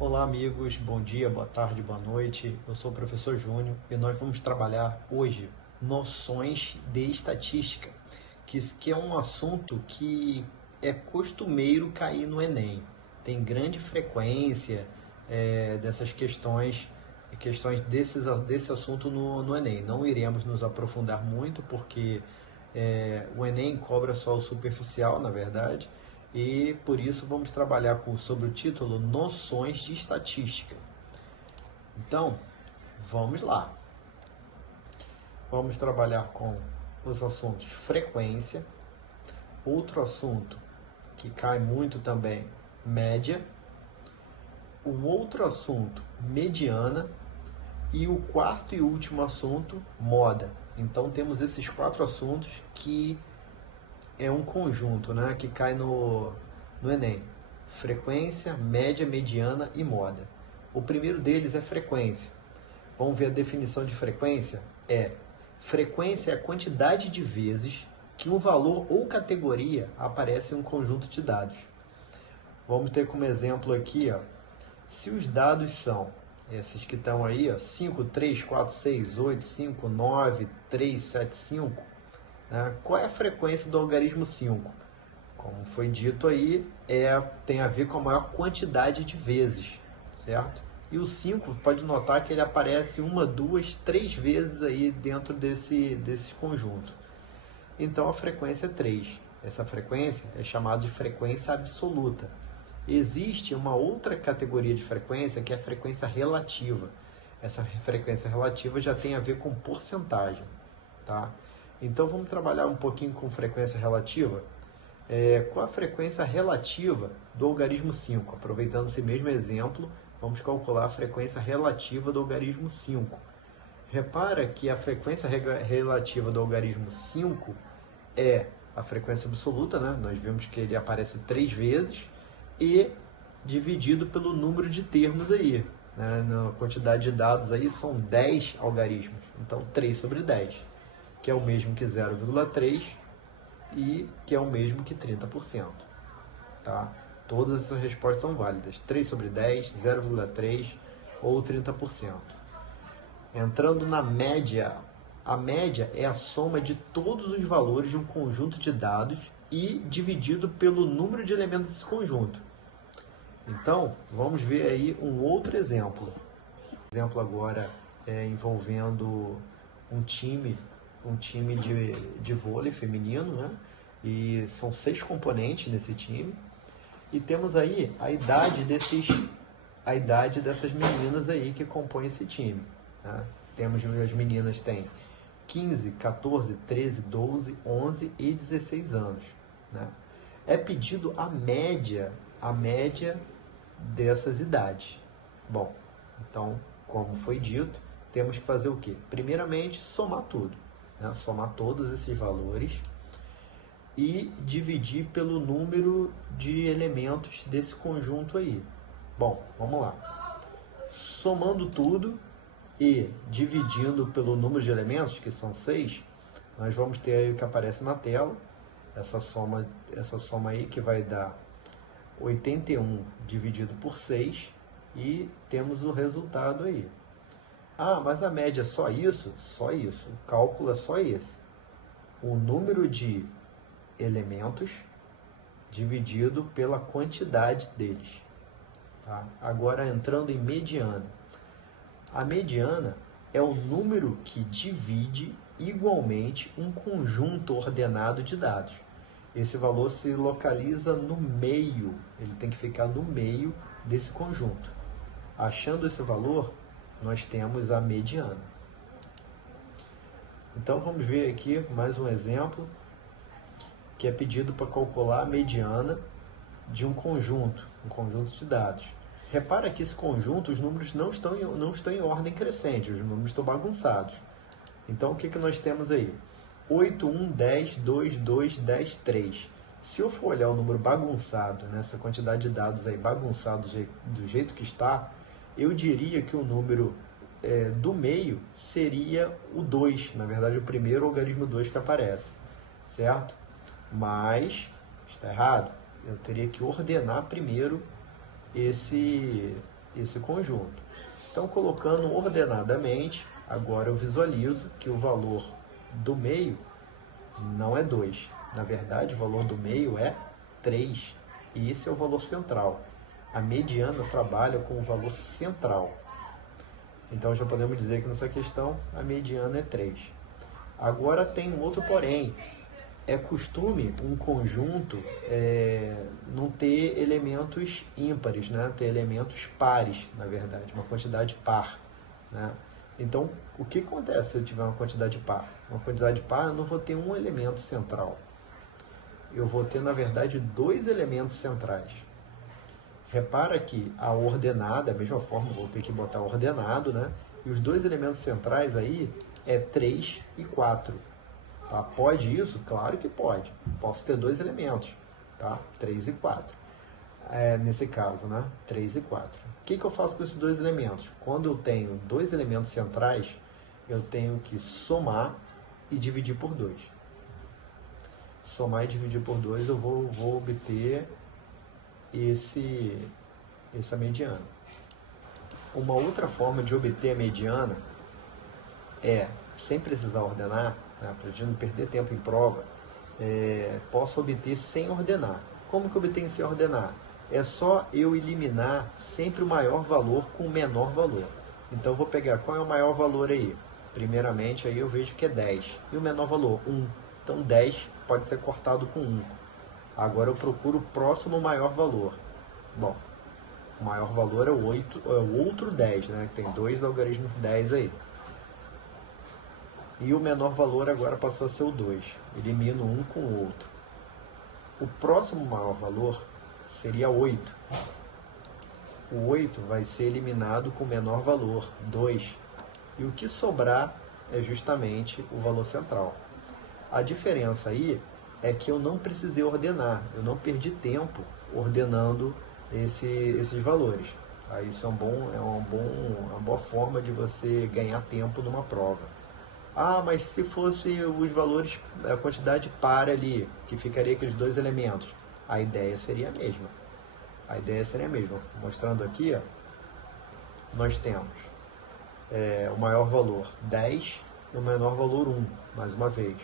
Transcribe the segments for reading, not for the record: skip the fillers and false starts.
Olá amigos, bom dia, boa tarde, boa noite. Eu sou o professor Júnior e nós vamos trabalhar hoje noções de estatística, que é um assunto que é costumeiro cair no Enem. Tem grande frequência dessas questões desse assunto no Enem. Não iremos nos aprofundar muito porque o Enem cobra só o superficial, na verdade, e por isso vamos trabalhar sobre o título Noções de Estatística. Então, vamos lá. Vamos trabalhar com os assuntos frequência, outro assunto que cai muito também, média, um outro assunto, mediana, e o quarto e último assunto, moda. Então temos esses 4 assuntos que é um conjunto, né, que cai no Enem. Frequência, média, mediana e moda. O primeiro deles é frequência. Vamos ver a definição de frequência? Frequência é a quantidade de vezes que um valor ou categoria aparece em um conjunto de dados. Vamos ter como exemplo aqui, se os dados são esses que estão aí, 5, 3, 4, 6, 8, 5, 9, 3, 7, 5, qual é a frequência do algarismo 5? Como foi dito aí, tem a ver com a maior quantidade de vezes, certo? E o 5, pode notar que ele aparece 1, 2, 3 vezes aí dentro desse conjunto. Então a frequência é 3. Essa frequência é chamada de frequência absoluta. Existe uma outra categoria de frequência que é a frequência relativa. Essa frequência relativa já tem a ver com porcentagem, tá? Então vamos trabalhar um pouquinho com frequência relativa. Qual a frequência relativa do algarismo 5? Aproveitando esse mesmo exemplo, vamos calcular a frequência relativa do algarismo 5. Repara que a frequência relativa do algarismo 5 é a frequência absoluta, né? Nós vimos que ele aparece 3 vezes, e dividido pelo número de termos aí. Né? Na quantidade de dados aí são 10 algarismos, então 3 sobre 10, que é o mesmo que 0,3 e que é o mesmo que 30%. Tá? Todas essas respostas são válidas, 3 sobre 10, 0,3 ou 30%. Entrando na média, a média é a soma de todos os valores de um conjunto de dados e dividido pelo número de elementos desse conjunto. Então, vamos ver aí um outro exemplo. Exemplo agora envolvendo um time de vôlei feminino, né? E são 6 componentes nesse time. E temos aí a idade dessas meninas aí que compõem esse time. Tá? As meninas têm 15, 14, 13, 12, 11 e 16 anos. Né? É pedido a média dessas idades. Bom, então, como foi dito, temos que fazer o quê? Primeiramente, somar tudo. Né? Somar todos esses valores e dividir pelo número de elementos desse conjunto aí. Bom, vamos lá. Somando tudo e dividindo pelo número de elementos, que são 6, nós vamos ter aí o que aparece na tela, essa soma aí que vai dar 81 dividido por 6 e temos o resultado aí. Ah, mas a média é só isso? Só isso. O cálculo é só esse. O número de elementos dividido pela quantidade deles. Tá? Agora entrando em mediana. A mediana é o número que divide igualmente um conjunto ordenado de dados. Esse valor se localiza no meio, ele tem que ficar no meio desse conjunto. Achando esse valor, nós temos a mediana. Então vamos ver aqui mais um exemplo que é pedido para calcular a mediana de um conjunto de dados. Repara que esse conjunto, os números não estão em ordem crescente, os números estão bagunçados. Então o que nós temos aí? 8, 1, 10, 2, 2, 10, 3. Se eu for olhar o número bagunçado, nessa quantidade de dados aí bagunçado do jeito que está, eu diria que o número do meio seria o 2, na verdade o primeiro algarismo 2 que aparece, certo? Mas está errado, eu teria que ordenar primeiro esse conjunto. Então, colocando ordenadamente, agora eu visualizo que o valor do meio não é 2. Na verdade, o valor do meio é 3. E esse é o valor central. A mediana trabalha com o valor central. Então, já podemos dizer que nessa questão, a mediana é 3. Agora tem um outro porém. É costume um conjunto não ter elementos ímpares, né? Ter elementos pares, na verdade, uma quantidade par, né? Então, o que acontece se eu tiver uma quantidade par? Uma quantidade par, eu não vou ter um elemento central. Eu vou ter, na verdade, 2 elementos centrais. Repara que a ordenada, da mesma forma, vou ter que botar ordenado, né? E os 2 elementos centrais aí é 3 e 4. Tá? Pode isso? Claro que pode. Posso ter 2 elementos, tá? 3 e 4. Nesse caso, né? 3 e 4. O que eu faço com esses 2 elementos? Quando eu tenho 2 elementos centrais, eu tenho que somar e dividir por 2. Somar e dividir por 2, eu vou obter essa mediana. Uma outra forma de obter a mediana sem precisar ordenar, né, para a gente não perder tempo em prova, posso obter sem ordenar. Como que eu obtenho sem ordenar? É só eu eliminar sempre o maior valor com o menor valor. Então eu vou pegar qual é o maior valor aí. Primeiramente aí eu vejo que é 10. E o menor valor? 1. Então 10 pode ser cortado com 1. Agora eu procuro o próximo maior valor. Bom, o maior valor é o outro 10, né? Tem 2 logaritmos 10 aí. E o menor valor agora passou a ser o 2. Elimino um com o outro. O próximo maior valor seria 8. O 8 vai ser eliminado com o menor valor, 2. E o que sobrar é justamente o valor central. A diferença aí é que eu não precisei ordenar. Eu não perdi tempo ordenando esses valores. Isso é uma boa forma de você ganhar tempo numa prova. Mas se fosse os valores, a quantidade par ali, que ficaria aqueles 2 elementos, a ideia seria a mesma. Mostrando aqui, nós temos o maior valor 10 e o menor valor 1, mais uma vez.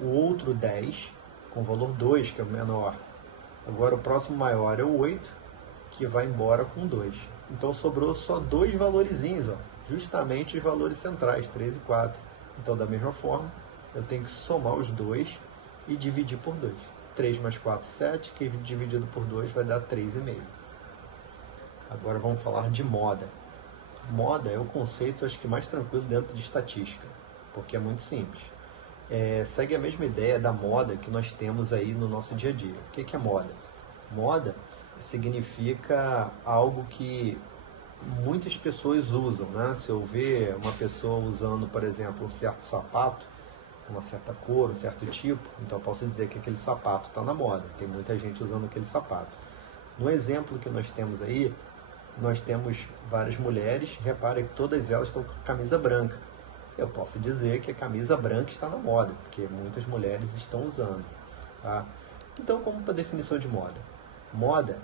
O outro 10 com o valor 2, que é o menor. Agora o próximo maior é o 8, que vai embora com 2. Então sobrou só 2 valorizinhos, justamente os valores centrais, 3 e 4. Então, da mesma forma, eu tenho que somar os 2 e dividir por 2. 3 mais 4, 7, que dividido por 2 vai dar 3,5. Agora vamos falar de moda. Moda é o conceito, acho que mais tranquilo dentro de estatística, porque é muito simples. Segue a mesma ideia da moda que nós temos aí no nosso dia a dia. O que é moda? Moda significa algo que muitas pessoas usam, né? Se eu ver uma pessoa usando, por exemplo, um certo sapato, uma certa cor, um certo tipo, então eu posso dizer que aquele sapato está na moda. Tem muita gente usando aquele sapato. No exemplo que nós temos aí, nós temos várias mulheres, repare que todas elas estão com camisa branca. Eu posso dizer que a camisa branca está na moda, porque muitas mulheres estão usando. Tá? Então, como para a definição de moda? Moda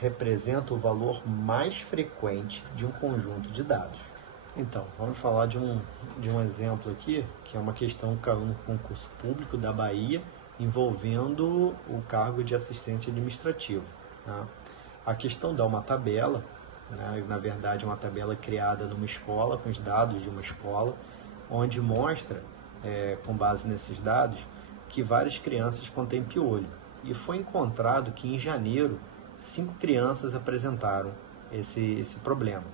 representa o valor mais frequente de um conjunto de dados. Então, vamos falar de um exemplo aqui, que é uma questão que caiu no concurso público da Bahia, envolvendo o cargo de assistente administrativo. Tá? A questão dá uma tabela, né? Na verdade uma tabela criada numa escola, com os dados de uma escola, onde mostra, com base nesses dados, que várias crianças contêm piolho. E foi encontrado que em janeiro 5 crianças apresentaram esse problema.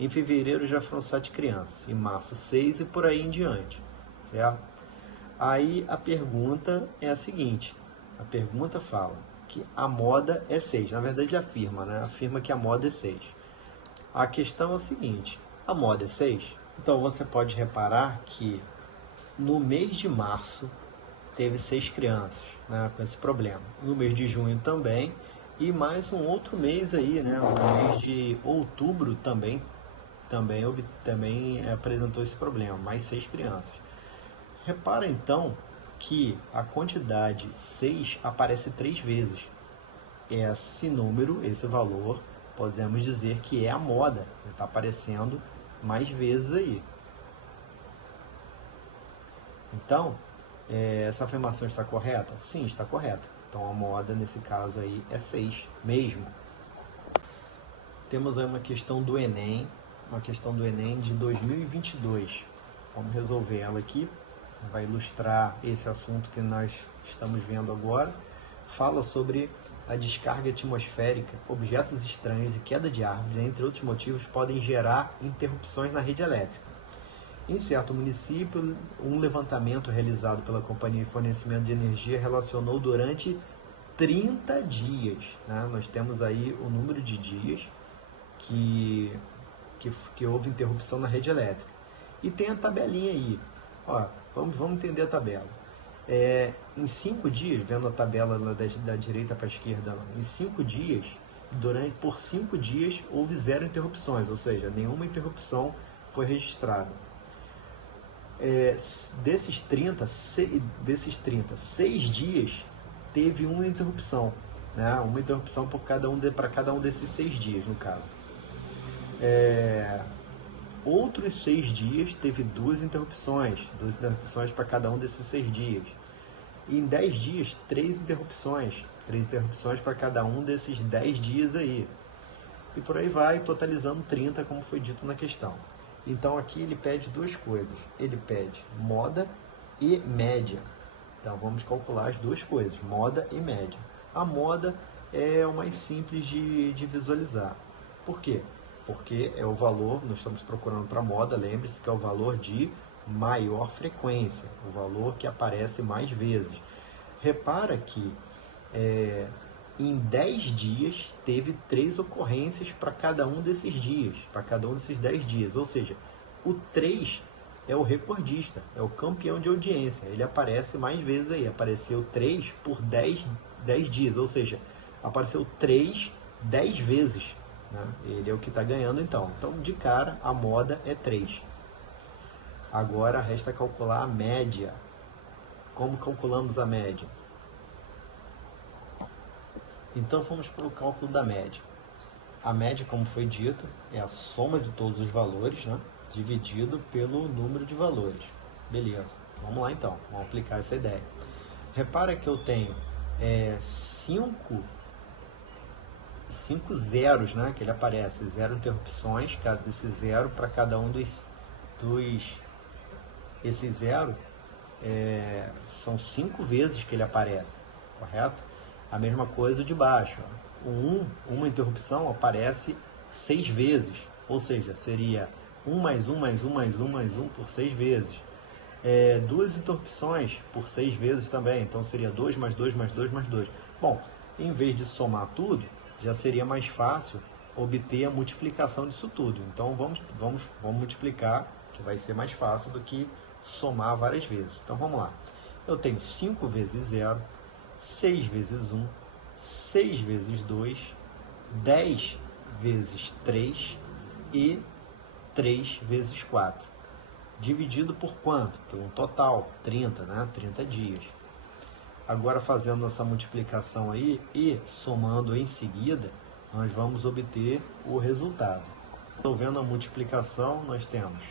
Em fevereiro já foram 7 crianças, em março 6 e por aí em diante, certo? Aí a pergunta é a seguinte, a pergunta fala que a moda é 6, na verdade ele afirma, né? Afirma que a moda é 6. A questão é o seguinte, a moda é 6? Então você pode reparar que no mês de março teve 6 crianças, né, com esse problema. No mês de junho também, e mais um outro mês aí, né, o mês de outubro também apresentou esse problema, mais 6 crianças. Repara então que a quantidade 6 aparece 3 vezes. Esse número, esse valor, podemos dizer que é a moda, está aparecendo mais vezes aí. Então, essa afirmação está correta? Sim, está correta. Então a moda nesse caso aí é 6 mesmo. Temos aí uma questão do Enem de 2022. Vamos resolver ela aqui. Vai ilustrar esse assunto que nós estamos vendo agora. Fala sobre a descarga atmosférica, objetos estranhos e queda de árvores, entre outros motivos, podem gerar interrupções na rede elétrica. Em certo município, um levantamento realizado pela Companhia de Fornecimento de Energia relacionou durante 30 dias. Né? Nós temos aí o número de dias que houve interrupção na rede elétrica. E tem a tabelinha aí. Ó, vamos entender a tabela. Em 5 dias, vendo a tabela da direita para a esquerda, em 5 dias, por 5 dias houve 0 interrupções, ou seja, nenhuma interrupção foi registrada. Desses 30, 6 dias teve uma interrupção, né? Uma interrupção para cada um desses 6 dias, no caso. Outros 6 dias teve 2 interrupções para cada um desses 6 dias. E em 10 dias, 3 interrupções para cada um desses 10 dias aí. E por aí vai, totalizando 30, como foi dito na questão. Então aqui ele pede duas coisas. Ele pede moda e média. Então vamos calcular as duas coisas, moda e média. A moda é o mais simples de visualizar. Por quê? Porque é o valor, nós estamos procurando para moda, lembre-se que é o valor de maior frequência, o valor que aparece mais vezes. Repara que em 10 dias teve 3 ocorrências para cada um desses dias, para cada um desses 10 dias, ou seja, o 3 é o recordista, é o campeão de audiência, ele aparece mais vezes aí, apareceu 3 por 10 dias, ou seja, apareceu 3 10 vezes. Ele é o que está ganhando então. Então, de cara, a moda é 3. Agora, resta calcular a média. Como calculamos a média? Então, vamos para o cálculo da média. A média, como foi dito, é a soma de todos os valores, né, dividido pelo número de valores. Beleza. Vamos lá, então. Vamos aplicar essa ideia. Repara que eu tenho 5 zeros, né, que ele aparece, 0 interrupções, esse 0 para cada um esse 0 são 5 vezes que ele aparece, correto? A mesma coisa de baixo, uma interrupção aparece 6 vezes, ou seja, seria 1 mais 1 mais 1 mais 1 mais 1 por 6 vezes. 2 interrupções por 6 vezes também, então seria 2 mais 2 mais 2 mais 2. Bom, em vez de somar tudo, já seria mais fácil obter a multiplicação disso tudo. Então vamos multiplicar, que vai ser mais fácil do que somar várias vezes. Então vamos lá. Eu tenho 5 vezes 0, 6 vezes 1, 6 vezes 2, 10 vezes 3 e 3 vezes 4. Dividido por quanto? Por um total, 30, né? 30 dias. Agora, fazendo essa multiplicação aí e somando em seguida, nós vamos obter o resultado. Resolvendo a multiplicação, nós temos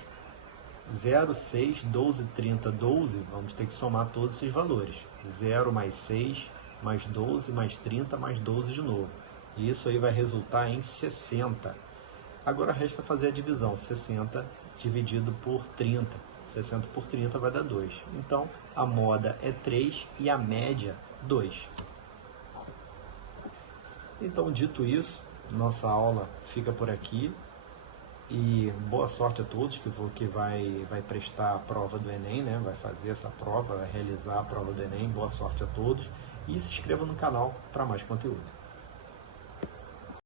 0, 6, 12, 30, 12. Vamos ter que somar todos esses valores. 0 mais 6, mais 12, mais 30, mais 12 de novo. E isso aí vai resultar em 60. Agora resta fazer a divisão. 60 dividido por 30. 60 por 30 vai dar 2. Então, a moda é 3 e a média 2. Então, dito isso, nossa aula fica por aqui. E boa sorte a todos que vai prestar a prova do Enem, né? Vai fazer essa prova, vai realizar a prova do Enem. Boa sorte a todos. E se inscreva no canal para mais conteúdo.